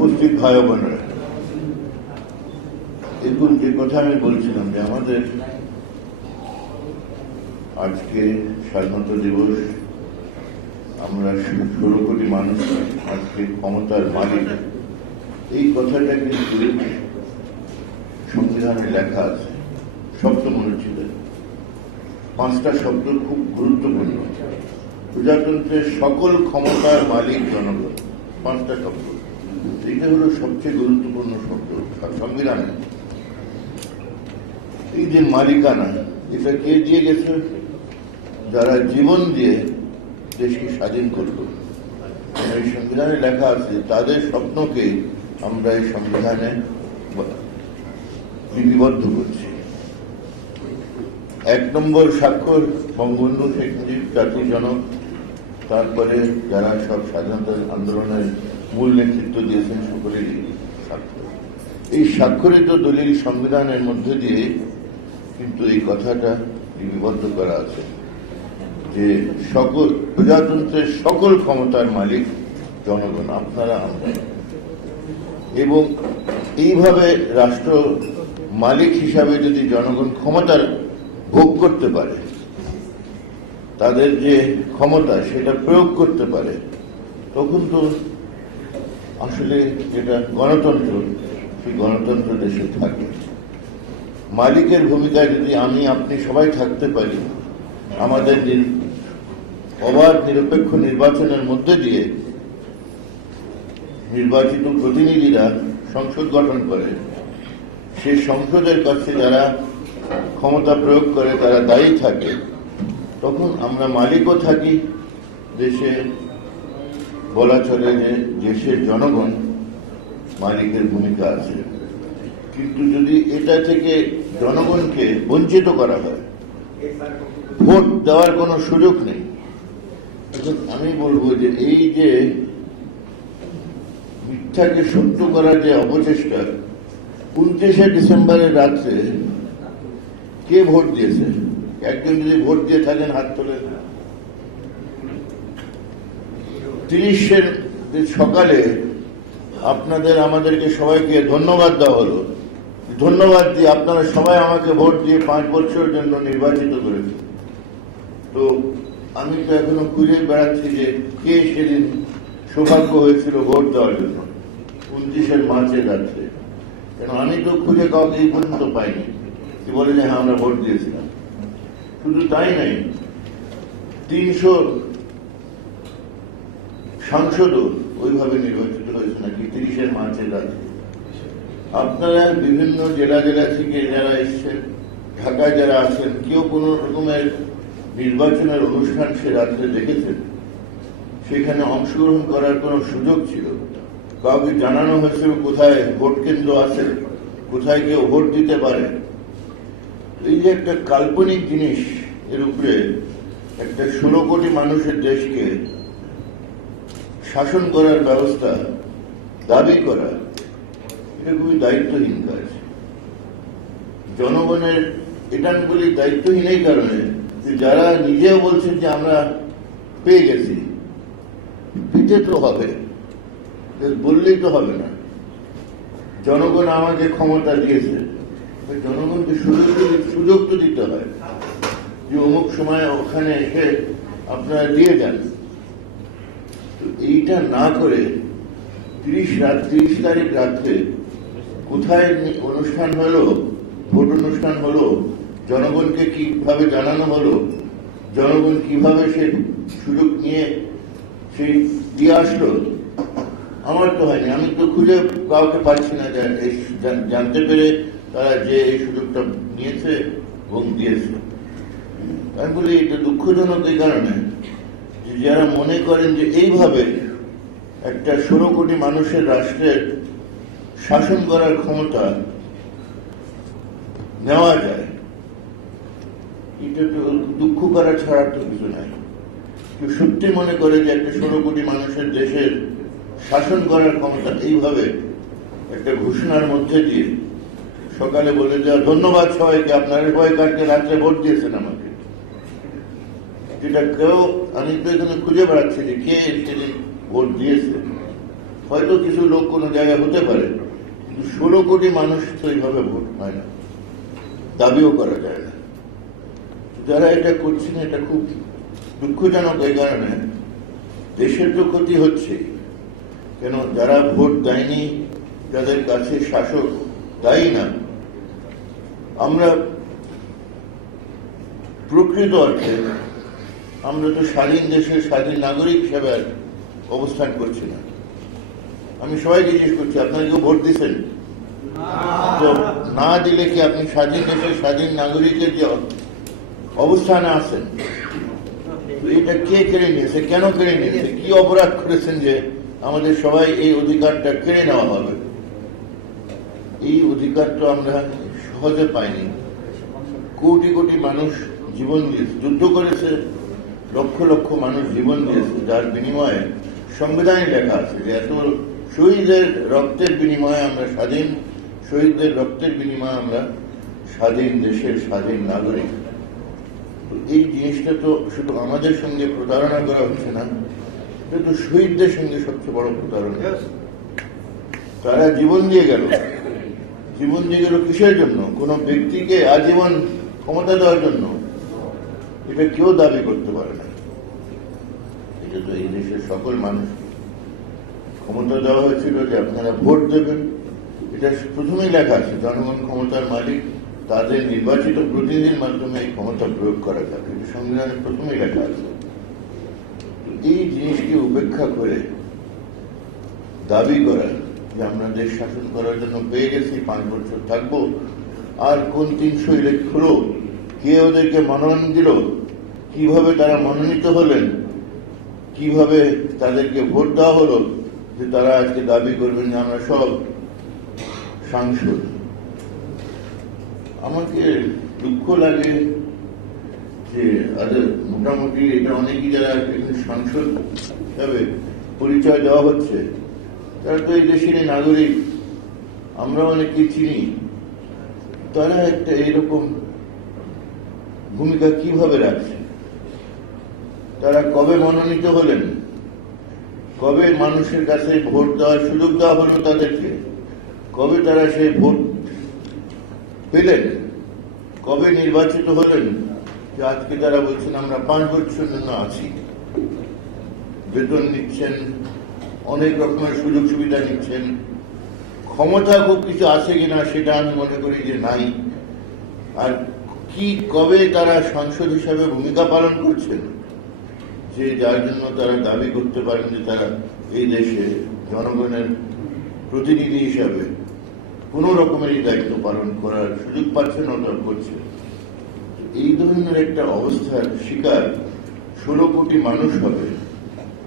উপস্থিত ভাই বোনেরা দেখুন, যে কথা আমি বলছিলাম যে আমাদের আজকে স্বাধীনতা দিবস, আমরা ষোলো কোটি মানুষ আজকে ক্ষমতার মালিক। এই কথাটা কিন্তু সংবিধানে লেখা আছে শব্দ মনে ছিল। পাঁচটা শব্দ খুব গুরুত্বপূর্ণ। প্রজাতন্ত্রের সকল ক্ষমতার মালিক জনগণ, পাঁচটা শব্দ। এইটা হলো সবচেয়ে গুরুত্বপূর্ণ শব্দ সংবিধানে। এই যে মালিকানা, এটা কে দিয়ে গেছে? যারা জীবন দিয়ে দেশকে স্বাধীন করল। এই সংবিধানে লেখা আছে, তাদের স্বপ্নকে আমরা এই সংবিধানে লিপিবদ্ধ করছি। এক নম্বর স্বাক্ষর, বঙ্গবন্ধু শেখ মুজিব জাতির জনক। তারপরে যারা সব স্বাধীনতা আন্দোলনের মূল নেতৃত্ব দিয়েছেন সকলেরই স্বাক্ষর এই স্বাক্ষরিত দলিল সংবিধানের মধ্যে দিয়ে কিন্তু এই কথাটা লিপিবদ্ধ করা আছে যে সকল প্রজাতন্ত্রের সকল ক্ষমতার মালিক জনগণ, আপনারা, আমরা। এবং এইভাবে রাষ্ট্র মালিক হিসাবে যদি জনগণ ক্ষমতার ভোগ করতে পারে, তাদের যে ক্ষমতা সেটা প্রয়োগ করতে পারে, তখন তো আসলে যেটা গণতন্ত্র, সেই গণতন্ত্র দেশে থাকে। মালিকের ভূমিকায় যদি আমি, আপনি সবাই থাকতে পারি, আমাদের অবাধ নিরপেক্ষ নির্বাচনের মধ্যে দিয়ে নির্বাচিত প্রতিনিধিরা সংসদ গঠন করে সেই সংসদের কাছে যারা ক্ষমতা প্রয়োগ করে, তারা দায়ী থাকে, তখন আমরা মালিকও থাকি দেশে বলা চলে যে দেশের জনগণ মালিকের ভূমিকা আছে। কিন্তু যদি এটা থেকে জনগণকে বঞ্চিত করা হয়, ভোট দেওয়ার কোনো সুযোগ নেই। আমি বলব যে এই যে মিথ্যাকে সত্য করার যে অপচেষ্টা উনত্রিশে ডিসেম্বরের রাত্রে কে ভোট দিয়েছে? একজন যদি ভোট দিয়ে থাকেন, হাত তোলে তিরিশের সকালে আপনাদের, আমাদেরকে সবাইকে ধন্যবাদ দেওয়া হলো। ধন্যবাদ দিয়ে আপনারা সবাই আমাকে ভোট দিয়ে পাঁচ বছরের জন্য নির্বাচিত করেছে তো আমি তো এখনও খুঁজে বেড়াচ্ছি যে কে সেদিন সৌভাগ্য হয়েছিল ভোট দেওয়ার জন্য। উনত্রিশের মার্চে রাত্রে কেন, আমি তো খুঁজে কাউকে এই পর্যন্ত পাইনি কি বলে যে হ্যাঁ আমরা ভোট দিয়েছিলাম। শুধু তাই নাই তিনশো সাংসদও ওইভাবে নির্বাচিত হয়েছে নাকি? তিরিশের মার্চের রাত্রে আপনারা বিভিন্ন জেলা জেলা থেকে যারা এসছেন, ঢাকায় যারা আছেন, কেউ কোন রকমের নির্বাচনের অনুষ্ঠান সে রাত্রে দেখেছেন? সেখানে অংশগ্রহণ করার কোনো সুযোগ ছিল? কাউকে জানানো হয়েছিল কোথায় ভোট কেন্দ্র আছে? কোথায় কেউ ভোট দিতে পারে? এই যে একটা কাল্পনিক জিনিস এর উপরে একটা ষোলো কোটি মানুষের দেশকে শাসন করার ব্যবস্থা, দাবি করা, এটা খুবই দায়িত্বহীন কাজ। জনগণের এটা আমি দায়িত্বহীন এই কারণে যে যারা নিজেও বলছেন যে আমরা পেয়ে গেছি পেতে তো হবে বললেই তো হবে না। জনগণ আমাকে ক্ষমতা দিয়েছে জনগণকে সুযোগ সুযোগ তো দিতে হয়। যে অমুক সময় ওখানে এসে আপনারা দিয়ে যান। এইটা না করে তিরিশ রাত, তিরিশ তারিখ রাত্রে কোথায় অনুষ্ঠান হলো, ভোট অনুষ্ঠান হলো, জনগণকে কীভাবে জানানো হলো, জনগণ কীভাবে সে সুযোগ নিয়ে সেই দিয়ে আসলো, আমার তো হয়নি। আমি তো খুঁজে কাউকে পাচ্ছি না জানতে পেরে তারা যে এই সুযোগটা নিয়েছে এবং দিয়েছে। আমি বলি, এটা দুঃখজনক এই কারণে। যারা মনে করেন যে এইভাবে একটা ষোলো কোটি মানুষের রাষ্ট্রের শাসন করার ক্ষমতা নেওয়া যায়, এটা তো দুঃখ করা ছাড়া তো কিছু নাই। কেউ সত্যি মনে করে যে একটা ষোলো কোটি মানুষের দেশের শাসন করার ক্ষমতা এইভাবে একটা ঘোষণার মধ্যে দিয়ে সকালে বলে দেওয়া, ধন্যবাদ সবাইকে, আপনার ভয় কাটকে রাত্রে ভোট দিয়েছেন আমাকে। যেটা কেউ আমি তো এখানে খুঁজে বেড়াচ্ছি যে কে সেদিন ভোট দিয়েছে। হয়তো কিছু লোক কোনো জায়গায় হতে পারে, কিন্তু ষোলো কোটি মানুষ তো এইভাবে ভোট পায় না। দাবিও করা যায় না। যারা এটা করছেন, এটা খুব দুঃখজনক এই কারণে দেশের তো ক্ষতি হচ্ছে। কেন? যারা ভোট দেয়নি, যাদের কাছে শাসক দায়ী না, আমরা প্রকৃত অর্থে আমরা তো স্বাধীন দেশের স্বাধীন নাগরিক হিসেবে অবস্থান করছি না। আমি সবাই জিজ্ঞেস করছি, আপনারা কেউ ভোট দিচ্ছেন না দিলে কি আপনি স্বাধীন দেশের স্বাধীন নাগরিকের যে অবস্থানে আছেন এটা কে কেড়ে নিয়েছে, কেন কেড়ে নিয়েছে, কি অপরাধ করেছেন যে আমাদের সবাই এই অধিকারটা কেড়ে নেওয়া হবে? এই অধিকার তো আমরা সহজে পাইনি। কোটি কোটি মানুষ জীবন যুদ্ধ করেছে লক্ষ লক্ষ মানুষ জীবন দিয়েছে যার বিনিময়ে সংবিধানে লেখা আছে যে এত শহীদের রক্তের বিনিময়ে আমরা স্বাধীন শহীদদের রক্তের বিনিময়ে আমরা স্বাধীন দেশের স্বাধীন নাগরিক। এই জিনিসটা তো শুধু আমাদের সঙ্গে প্রতারণা করা হচ্ছে না এটা তো শহীদদের সঙ্গে সবচেয়ে বড় প্রতারণা। তারা জীবন দিয়ে গেল। জীবন দিয়ে গেল কিসের জন্য? কোনো ব্যক্তিকে আজীবন ক্ষমতা দেওয়ার জন্য? এটা কেউ দাবি করতে পারে না। এটা তো এই দেশের সকল মানুষ। ক্ষমতা দেওয়া হয়েছিল যে আপনারা ভোট দেবেন। এটা প্রথমেই লেখা আছে, জনগণ ক্ষমতার মালিক, তাদের নির্বাচিত প্রতিনিধির মাধ্যমে এই ক্ষমতা প্রয়োগ করা যাবে। এটা সংবিধানের প্রথমেই লেখা আছে। এই জিনিসকে উপেক্ষা করে দাবি করা যে আমরা দেশ শাসন করার জন্য পেয়ে গেছি, পাঁচ বছর থাকব, আর কোন তিনশো ইলেক্ট হলো কে ওদেরকে মনোনয়ন দিল কীভাবে তারা মনোনীত হলেন, কীভাবে তাদেরকে ভোট দেওয়া হলো যে তারা আজকে দাবি করবেন যে আমরা সব সাংসদ। আমাকে দুঃখ লাগে যে আদের মোটামুটি এটা অনেকেই যারা সাংসদ হিসাবে পরিচয় দেওয়া হচ্ছে, তারা তো এই দেশের নাগরিক আমরা অনেকে চিনি। তারা একটা এরকম ভূমিকা কীভাবে রাখছে? তারা কবে মনোনীত হলেন? কবে মানুষের কাছে ভোট দেওয়ার সুযোগ দেওয়া হলো তাদেরকে? কবে তারা সেই ভোট পেলেন? কবে নির্বাচিত হলেন? যে আজকে তারা বলছেন, আমরা পাঁচ বছর জন্য আছি। বেতন নিচ্ছেন, অনেক রকমের সুযোগ সুবিধা নিচ্ছেন। ক্ষমতা খুব কিছু আছে কিনা সেটা আমি মনে করি যে নাই। আর কি, কবে তারা সংসদ হিসাবে ভূমিকা পালন করছেন? যে যার জন্য তারা দাবি করতে পারেন যে তারা এই দেশে জনগণের প্রতিনিধি হিসাবে কোন রকমেরই দায়িত্ব পালন করার সুযোগ পাচ্ছেন অর্থাৎ করছে এই ধরনের একটা অবস্থার শিকার ষোলো কোটি মানুষ হবে,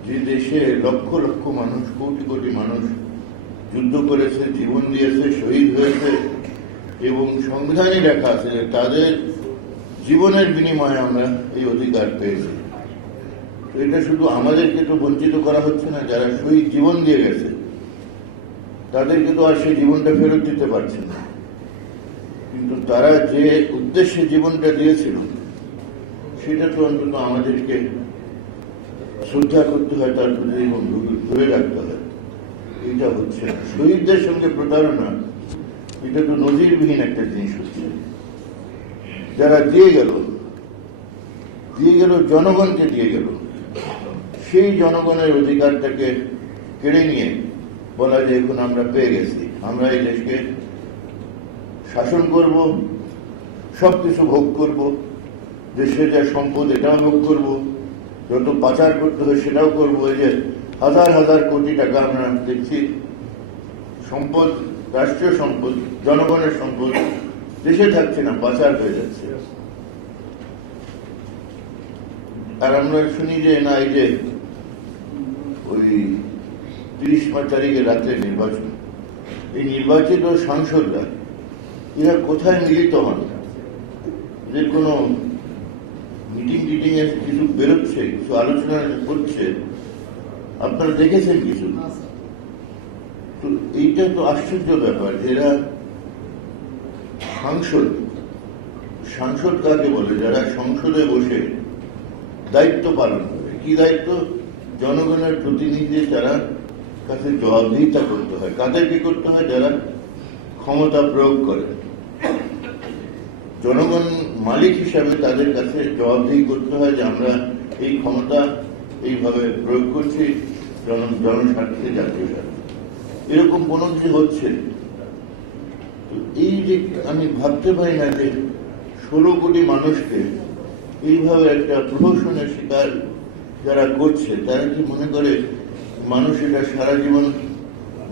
যে দেশে লক্ষ লক্ষ মানুষ, কোটি কোটি মানুষ যুদ্ধ করেছে, জীবন দিয়েছে, শহীদ হয়েছে, এবং সংবিধানে লেখা আছে তাদের জীবনের বিনিময়ে আমরা এই অধিকার পেয়েছি। এটা শুধু আমাদেরকে তো বঞ্চিত করা হচ্ছে না, যারা শহীদ জীবন দিয়ে গেছে, তাদেরকে তো আর সেই জীবনটা ফেরত দিতে পারছে না। কিন্তু তারা যে উদ্দেশ্যে জীবনটা দিয়েছিল, সেটা তো অন্তত আমাদেরকে শ্রদ্ধা করতে হয়, তার প্রতি ধরে রাখতে হয়। এটা হচ্ছে শহীদদের সঙ্গে প্রতারণা, এটা তো নজিরবিহীন একটা জিনিস হচ্ছে। যারা দিয়ে গেল দিয়ে গেল, জনগণকে দিয়ে গেল সেই জনগণের অধিকারটাকে কেড়ে নিয়ে বলা যে এখন আমরা পেয়ে গেছি। আমরা এই দেশকে শাসন করব, সবকিছু ভোগ করব দেশের যা সম্পদ এটাও ভোগ করব, যত পাচার করতে হয় সেটাও করব। এই যে হাজার হাজার কোটি টাকা আমরা দেখছি, সম্পদ, রাষ্ট্রীয় সম্পদ, জনগণের সম্পদ, দেশে থাকছে না, পাচার হয়ে যাচ্ছে। আর আমরা শুনি যে, না, এই যে ওই তিরিশ পাঁচ তারিখে রাত্রে নির্বাচন। এই নির্বাচিত সাংসদরা এরা কোথায় মিলিত হন? যে কোনো মিটিং টিটিং এর কিছু বেরোচ্ছে কিছু আলোচনা করছে? আপনারা দেখেছেন কিছু? তো এইটা তো আশ্চর্য ব্যাপার এরা সাংসদ। সাংসদ কাকে বলে? যারা সংসদে বসে দায়িত্ব পালন করে। কি দায়িত্ব? জনগণের প্রতিনিধি যারা কাছে জবাবদিহিতা করতে হয়। কাদেরকে করতে হয়? যারা ক্ষমতা প্রয়োগ করে। জনগণ মালিক হিসাবে তাদের কাছে জবাবদিহি করতে হয় যে আমরা এই ক্ষমতা এইভাবে প্রয়োগ করছি, জন, জনস্বার্থে জাতীয় স্বার্থে। এরকম কোনো কিছু হচ্ছে? এই যে আমি ভাবতে পারি না যে ষোলো কোটি মানুষকে এইভাবে একটা প্রহসনের শিকার যারা করছে, তারা কি মনে করে মানুষ এটা সারা জীবন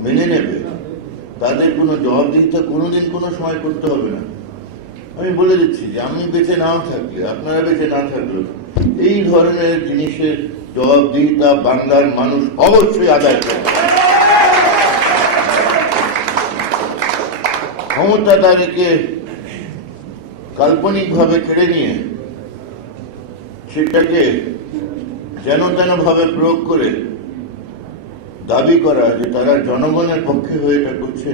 মেনে নেবে? তাদের কোনো জবাবদিহিতা কোনোদিন কোনো সময় করতে হবে না। আমি বলে দিচ্ছি যে, আমি বেঁচে নাও থাকলে, আপনারা বেঁচে না থাকলেও এই ধরনের জিনিসের জবাবদিহিতা বাংলার মানুষ অবশ্যই আদায় করবে। ক্ষমতা তাদেরকে কাল্পনিকভাবে কেড়ে নিয়ে সেটাকে যেন তেন ভাবে প্রয়োগ করে দাবি করা যে তারা জনগণের পক্ষে হয়ে এটা করছে,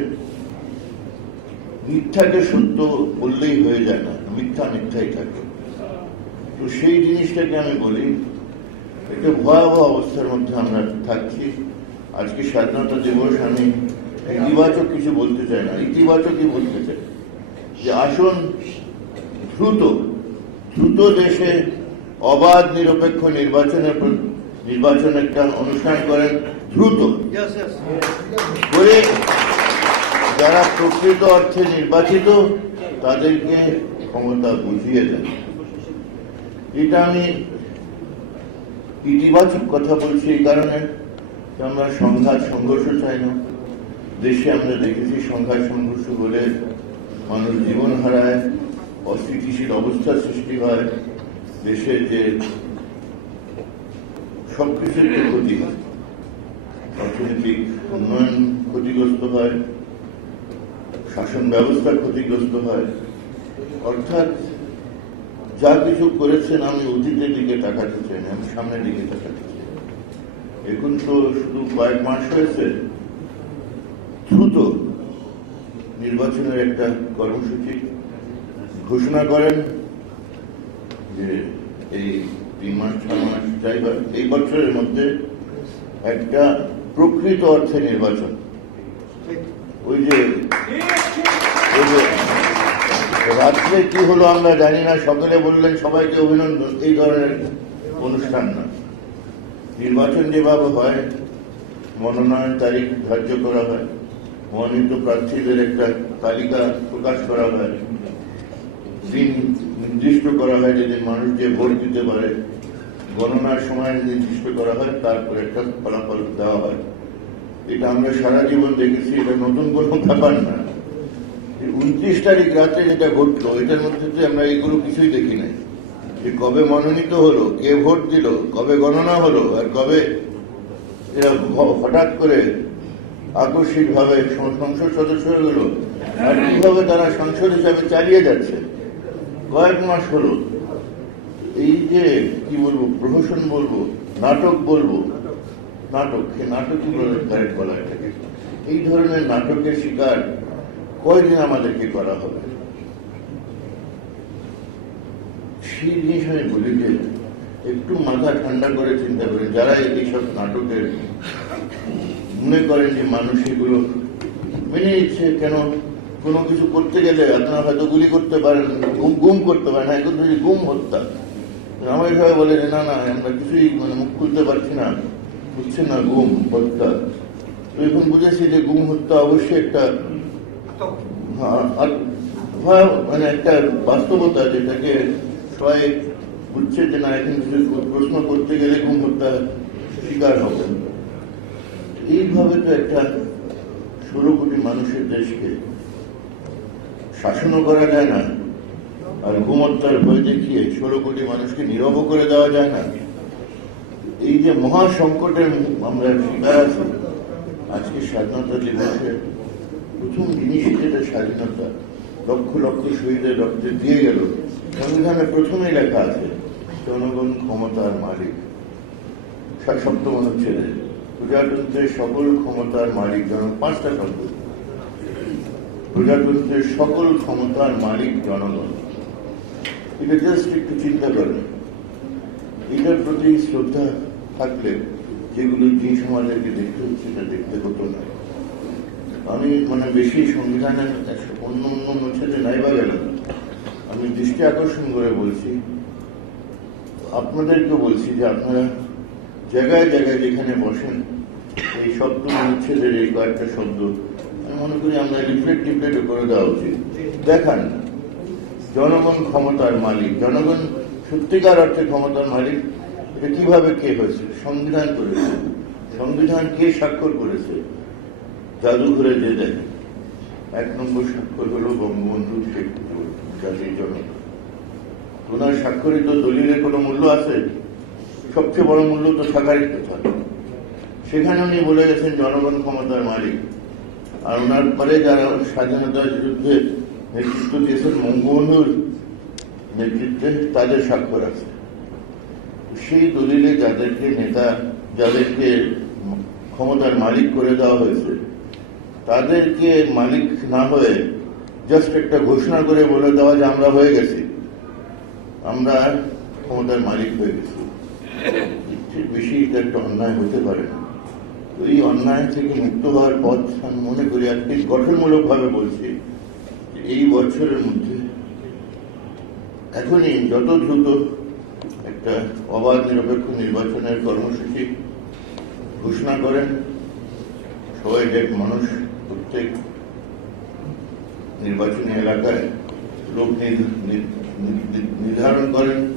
মিথ্যাকে সত্য বললেই হয়ে যায় না, মিথ্যা মিথ্যাই থাকে। তো সেই জিনিসটাকে আমি বলি, একটা ভয়াবহ অবস্থার মধ্যে আমরা থাকছি। আজকে স্বাধীনতা দিবস, আমি ইতিবাচক কিছু বলতে চাই না, ইতিবাচকই বলতে চাই যে আসুন, দ্রুত দ্রুত দেশে অবাধ নিরপেক্ষ নির্বাচনের নির্বাচন একটা অনুষ্ঠান করেন দ্রুত. করে যারা প্রকৃত অর্থে নির্বাচিত তাদেরকে ক্ষমতা বুঝিয়ে দেন। এটা আমি ইতিবাচক কথা বলছি এই কারণে আমরা সংঘাত সংঘর্ষ চাই না। দেশে আমরা দেখেছি সংঘাত সংঘর্ষ বলে মানুষ জীবন হারায় অস্থিতিশীল অবস্থার সৃষ্টি হয়। দেশের যে সবকিছুর তো ক্ষতি অর্থনৈতিক উন্নয়ন ক্ষতিগ্রস্ত হয়, শাসন ব্যবস্থা ক্ষতিগ্রস্ত হয়, অর্থাৎ যা কিছু করেছেন আমি অতীতের দিকে তাকাতে চাই না, আমি সামনের দিকে তাকাতে চাই। এখন তো শুধু কয়েক মাস হয়েছে, দ্রুত নির্বাচনের একটা কর্মসূচি ঘোষণা করেন যে এই এই বছরের মধ্যে একটা প্রকৃত অর্থে নির্বাচন। ওই যে রাত্রে কি হলো আমরা জানি না, সকালে বললেন সবাইকে অভিনন্দন, এই ধরনের অনুষ্ঠান না। নির্বাচন যেভাবে হয়, মনোনয়ন তারিখ ধার্য করা হয়, মনোনীত প্রার্থীদের একটা তালিকা প্রকাশ করা হয় নির্দিষ্ট করা হয় যেদিন মানুষ যে ভোট দিতে পারে, গণনার সময় নির্দিষ্ট করা হয়, তারপরে একটা ফলাফল দেওয়া হয়। এটা আমরা সারা জীবন দেখেছি, এটা নতুন কোনো ব্যাপার না। উনত্রিশ তারিখ রাতে যেটা ঘটলো, এটার মধ্যে তো আমরা এগুলো কিছুই দেখি নাই। যে কবে মনোনীত হলো, কে ভোট দিল, কবে গণনা হলো, আর কবে হঠাৎ করে আকস্মিক ভাবে সংসদ সদস্য হয়ে গেল আর কীভাবে তারা সংসদ হিসাবে চালিয়ে যাচ্ছে? কয়েক মাস হলো এই যে, কি বলব, প্রহসন বলব, নাটক বলব, নাটক, সে এটাকে এই ধরনের নাটকের শিকার কয়দিন আমাদেরকে করা হবে? সেই জিনিস আমি বলি যে, একটু মাথা ঠান্ডা করে চিন্তা করেন, যারা এইসব নাটকের মনে করেন যে মানুষ এগুলো মেনে নিচ্ছে, কেন কোনো কিছু করতে গেলে আপনারা হয়তো গুলি করতে পারেন গুম গুম করতে পারেন এখন যদি গুম হত্যা আমার সবাই বলে যে না না আমরা কিছুই মানে মুখ খুলতে পারছি না বুঝছে না গুম হত্যা। তো এখন বুঝেছি যে গুম হত্যা অবশ্যই একটা হ্যাঁ, মানে একটা বাস্তবতা যেটাকে সবাই বুঝছে যে না এখন প্রশ্ন করতে গেলে গুম হত্যা শিকার হবে। এইভাবে তো একটা ষোলো কোটি মানুষের দেশকে শাসনও করা যায় না। আর ঘুমত্তার ভয় দেখিয়ে ষোলো কোটি মানুষকে নীরব করে দেওয়া যায় না। এই যে মহা সংকটের আমরা শিকার আছি, আজকে স্বাধীনতা দিবসে প্রথম জিনিসই যেটা স্বাধীনতা, লক্ষ লক্ষ শহীদের রক্তে দিয়ে গেল। সংবিধানে প্রথমেই লেখা আছে, জনগণ ক্ষমতার মালিক। সপ্তম অনুচ্ছেদে প্রজাতন্ত্রের সকল ক্ষমতার মালিক জন পাঁচটা শব্দ। প্রজাতন্ত্রের সকল ক্ষমতার মালিক জনগণ। এটা জাস্ট একটু চিন্তা করেন। এটার প্রতি শ্রদ্ধা থাকলে যেগুলো জিনিস আমাদেরকে দেখতে হচ্ছে, সেটা দেখতে হতো না। আমি মানে বেশি সংবিধানের অন্য অন্য অনুচ্ছেদে নাই বা গেল আমি দৃষ্টি আকর্ষণ করে বলছি আপনাদেরকে বলছি যে আপনারা জায়গায় জায়গায় যেখানে বসেন, এই শব্দ অনুচ্ছেদের এই কয়েকটা শব্দ মনে করি আমরা লিফলেট করে দেওয়া উচিত। দেখান, জনগণ ক্ষমতার মালিক। জনগণ সত্যিকার অর্থে ক্ষমতার মালিক, এটা কীভাবে কে হয়েছে? সংবিধান করেছে। সংবিধান কে স্বাক্ষর করেছে? জাদুঘরে যে দেখে এক নম্বর স্বাক্ষর হলো বঙ্গবন্ধু শেখ জাতির জনক ওনার স্বাক্ষরিত দলিলের কোনো মূল্য আছে? সবচেয়ে বড় মূল্য তো স্বাক্ষরিত থাকে সেখানে উনি বলে গেছেন, জনগণ ক্ষমতার মালিক। আর ওনার পরে যারা স্বাধীনতা যুদ্ধে নেতৃত্ব দিয়েছেন বঙ্গবন্ধুর নেতৃত্বে তাদের স্বাক্ষর আছে। সেই দলিলে যাদেরকে নেতা, যাদেরকে ক্ষমতার মালিক করে দেওয়া হয়েছে, তাদেরকে মালিক না হয়ে জাস্ট একটা ঘোষণা করে বলে দেওয়া যে আমরা হয়ে গেছি, আমরা ক্ষমতার মালিক হয়ে গেছি। বেশি এটা একটা অন্যায় হতে পারে না। এই অন্যায় থেকে মুক্ত হওয়ার পথ আমি মনে করি আজকে গঠনমূলক ভাবে বলছি এই বছরের মধ্যে এখনই যত দ্রুত একটা অবাধ নিরপেক্ষ নির্বাচনের কর্মসূচি ঘোষণা করেন, সবাই দেখ মানুষ প্রত্যেক নির্বাচনী এলাকায় লোক নির- নির- নির- নির্ধারণ করেন,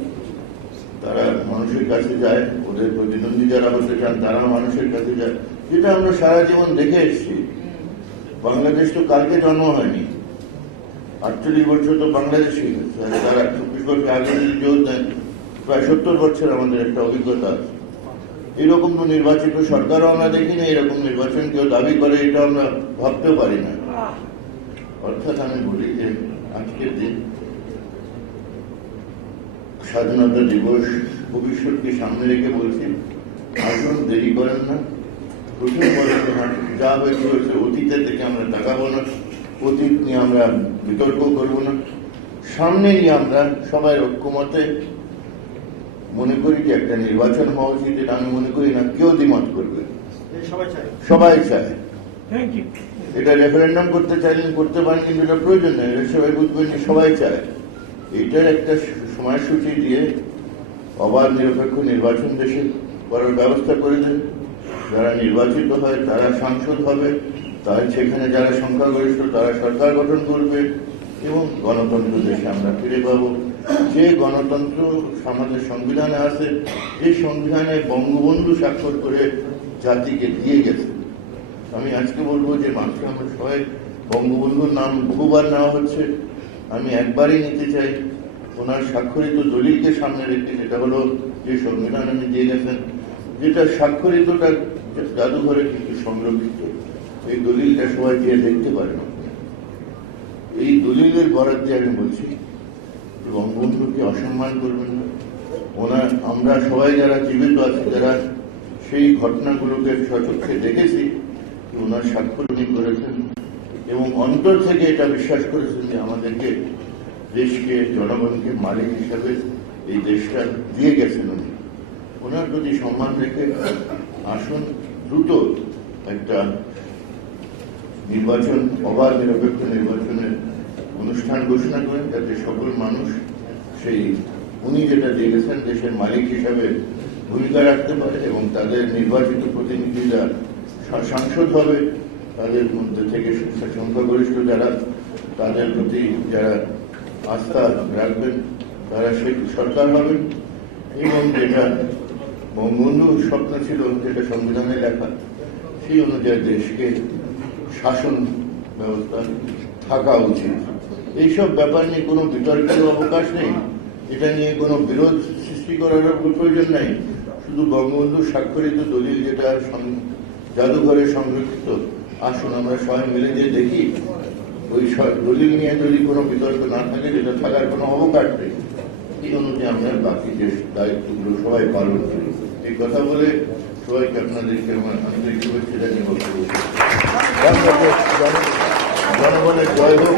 তারা মানুষের কাছে যায়। ওদের প্রতিদ্বন্দ্বী যারা হতে চান তারা মানুষের কাছে যায়। যেটা আমরা সারা জীবন দেখে এসেছি। বাংলাদেশ তো কালকে জন্ম হয়নি। আটচল্লিশ বছর তো বাংলাদেশই তারা চব্বিশ বছর আগে যদি যোগ দেন। প্রায় সত্তর বছর আমাদের একটা অভিজ্ঞতা আছে। এরকম তো নির্বাচিত সরকারও আমরা দেখিনি এরকম নির্বাচন কেউ দাবি করে, এটা আমরা ভাবতেও পারি না। অর্থাৎ আমি বলি যে, আজকের দিন স্বাধীনতা দিবস ভবিষ্যৎকে সামনে রেখে বলছি আসুন দেরি করেন না। প্রথম বছর যা হয়েছে হয়েছে অতীতে থেকে আমরা তাকাবো না। অতীত নিয়ে আমরা বিতর্ক করব না। সামনে নিয়ে আমরা সবাই ঐক্যমতে মনে করি যে একটা নির্বাচন হওয়া উচিত এটা আমি মনে করি না। কেউ দ্বিমত করবে সবাই চাই চায়। এটা রেফারেন্ডাম করতে চাইলেন করতে পারেন কিন্তু এটা প্রয়োজন নেই এটা সবাই বুঝবেন যে সবাই চায়। এটার একটা সময়সূচি দিয়ে অবাধ নিরপেক্ষ নির্বাচন দেশে করার ব্যবস্থা করে দেন। যারা নির্বাচিত হয়, তারা সাংসদ হবে। তার সেখানে যারা সংখ্যাগরিষ্ঠ, তারা সরকার গঠন করবে এবং গণতন্ত্র দেশে আমরা ফিরে পাবো। যে গণতন্ত্র আমাদের সংবিধানে আছে, এই সংবিধানে বঙ্গবন্ধু স্বাক্ষর করে জাতিকে দিয়ে গেছে। আমি আজকে বলব যে মানুষ আমরা সবাই বঙ্গবন্ধুর নাম বহুবার নেওয়া হচ্ছে। আমি একবারই নিতে চাই। ওনার স্বাক্ষরিত দলিলকে সামনে রেখে যেটা হলো যে সংবিধান উনি দিয়ে গেছেন, যেটা স্বাক্ষরিতটা জাদুঘরে কিন্তু সংরক্ষিত। এই দলিলটা সবাই গিয়ে দেখতে পারেন এই দলিলের বরাদ দিয়ে আমি বলছি, বঙ্গবন্ধুকে অসম্মান করবেন না। ওনার আমরা সবাই যারা জীবিত আছি, যারা সেই ঘটনাগুলোকে সচক্ষে দেখেছি ওনার স্বাক্ষর উনি করেছেন এবং অন্তর থেকে এটা বিশ্বাস করেছেন যে আমাদেরকে দেশকে, জনগণকে মালিক হিসাবে এই দেশটা দিয়ে গেছেন উনি। ওনার প্রতি সম্মান রেখে আসুন, দ্রুত একটা নির্বাচন, অবাধ নিরপেক্ষ নির্বাচনের অনুষ্ঠান ঘোষণা করেন যাতে সকল মানুষ সেই উনি যেটা দিয়ে গেছেন দেশের মালিক হিসাবে ভূমিকা রাখতে পারে এবং তাদের নির্বাচিত প্রতিনিধিরা সাংসদ হবে, তাদের মধ্যে থেকে সংখ্যাগরিষ্ঠ যারা, তাদের প্রতি যারা আস্থা রাখবেন, তারা সেই সরকার হবেন। এবং যেটা বঙ্গবন্ধুর স্বপ্ন ছিল যেটা সংবিধানে লেখা। সেই অনুযায়ী দেশকে শাসন ব্যবস্থা থাকা উচিত। এইসব ব্যাপার নিয়ে কোনো বিতর্কের অবকাশ নেই। এটা নিয়ে কোনো বিরোধ সৃষ্টি করার প্রয়োজন নেই। শুধু বঙ্গবন্ধুর স্বাক্ষরিত দলিল যেটা জাদুঘরে সংরক্ষিত, আসুন আমরা সবাই মিলে যে দেখি। ওই দলিল নিয়ে যদি কোনো বিতর্ক না থাকে যেটা থাকার কোনো অবকাশ নেই। এই অনুযায়ী আমরা বাকি যে দায়িত্বগুলো সবাই পালন করি। এই কথা বলে সবাইকে আপনাদেরকে আমার আন্তরিক শুভেচ্ছা জানিয়ে জনগণের জয় হোক।